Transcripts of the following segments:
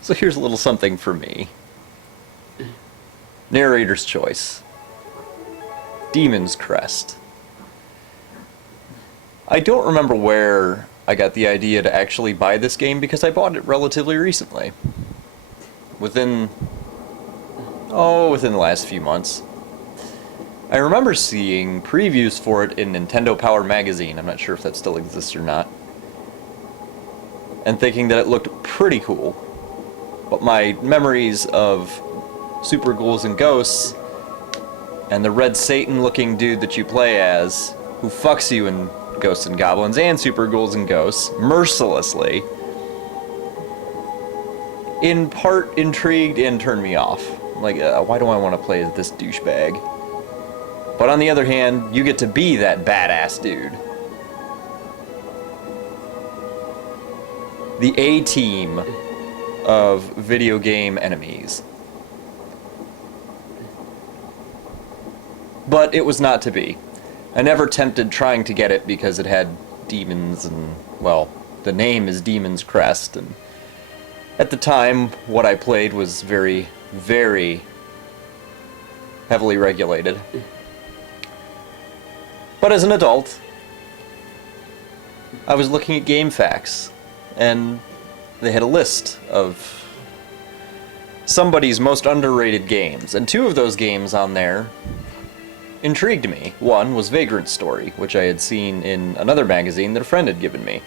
So here's a little something for me. Narrator's choice. Demon's Crest. I don't remember where I got the idea to actually buy this game because I bought it relatively recently. Within the last few months. I remember seeing previews for it in Nintendo Power magazine, I'm not sure if that still exists or not, and thinking that it looked pretty cool. But my memories of Super Ghouls and Ghosts, and the Red Satan looking dude that you play as, who fucks you in Ghosts and Goblins and Super Ghouls and Ghosts, mercilessly, in part intrigued and turned me off. Like, why do I want to play as this douchebag? But on the other hand, you get to be that badass dude. The A-team of video game enemies. But it was not to be. I never attempted trying to get it because it had demons and, well, the name is Demon's Crest, and at the time, what I played was very, very heavily regulated. But as an adult, I was looking at GameFAQs, and they had a list of somebody's most underrated games, and two of those games on there intrigued me. One was Vagrant Story, which I had seen in another magazine that a friend had given me.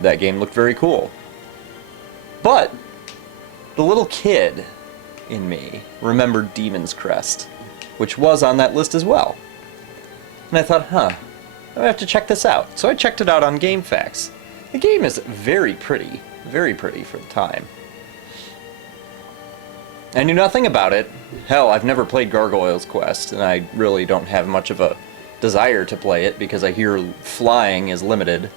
That game looked very cool. But the little kid in me remembered Demon's Crest, which was on that list as well. And I thought, I have to check this out. So I checked it out on GameFAQs. The game is very pretty for the time. I knew nothing about it. Hell, I've never played Gargoyle's Quest, and I really don't have much of a desire to play it because I hear flying is limited.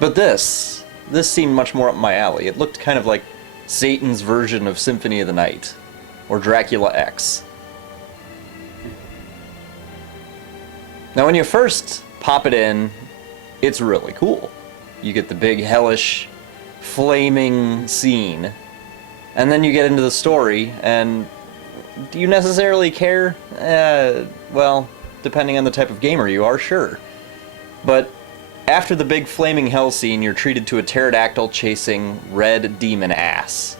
But this seemed much more up my alley. It looked kind of like Satan's version of Symphony of the Night, or Dracula X. Now when you first pop it in, it's really cool. You get the big hellish, flaming scene, and then you get into the story, and do you necessarily care? Well, depending on the type of gamer you are, sure. But after the big flaming hell scene, you're treated to a pterodactyl chasing red demon ass.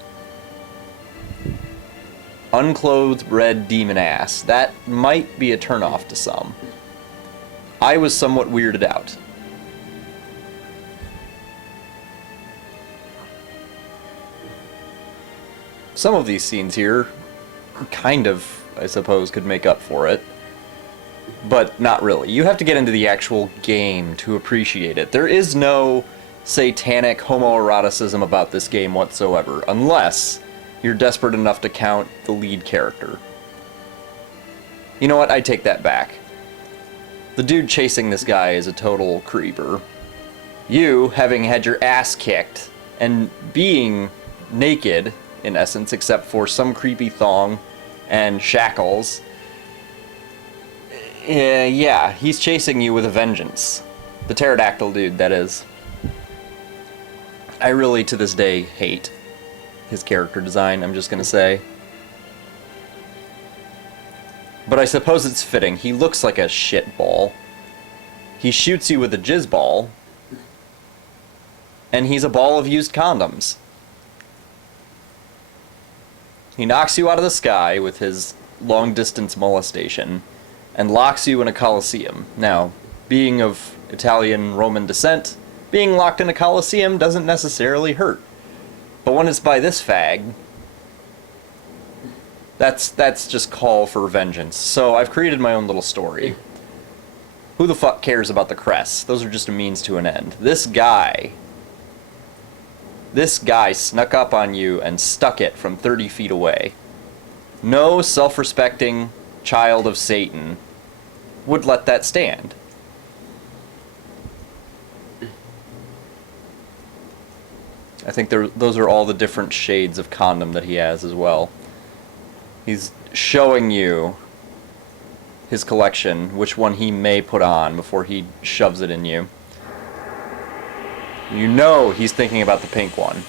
Unclothed red demon ass. That might be a turnoff to some. I was somewhat weirded out. Some of these scenes here kind of, I suppose, could make up for it. But not really. You have to get into the actual game to appreciate it. There is no satanic homoeroticism about this game whatsoever, unless you're desperate enough to count the lead character. You know what? I take that back. The dude chasing this guy is a total creeper. You, having had your ass kicked, and being naked, in essence, except for some creepy thong and shackles, yeah, he's chasing you with a vengeance. The pterodactyl dude, that is. I really, to this day, hate his character design, I'm just gonna say. But I suppose it's fitting. He looks like a shit ball. He shoots you with a jizz ball, and he's a ball of used condoms. He knocks you out of the sky with his long-distance molestation, and locks you in a coliseum. Now, being of Italian Roman descent, being locked in a coliseum doesn't necessarily hurt. But when it's by this fag, that's just call for vengeance. So I've created my own little story. Who the fuck cares about the crests? Those are just a means to an end. This guy snuck up on you and stuck it from 30 feet away. No self-respecting child of Satan would let that stand. I think those are all the different shades of condom that he has as well. He's showing you his collection, which one he may put on before he shoves it in you. You know he's thinking about the pink one.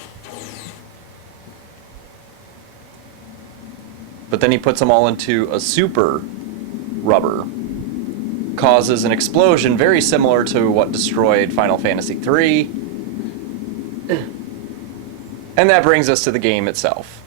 But then he puts them all into a super rubber. Causes an explosion very similar to what destroyed Final Fantasy III. And that brings us to the game itself.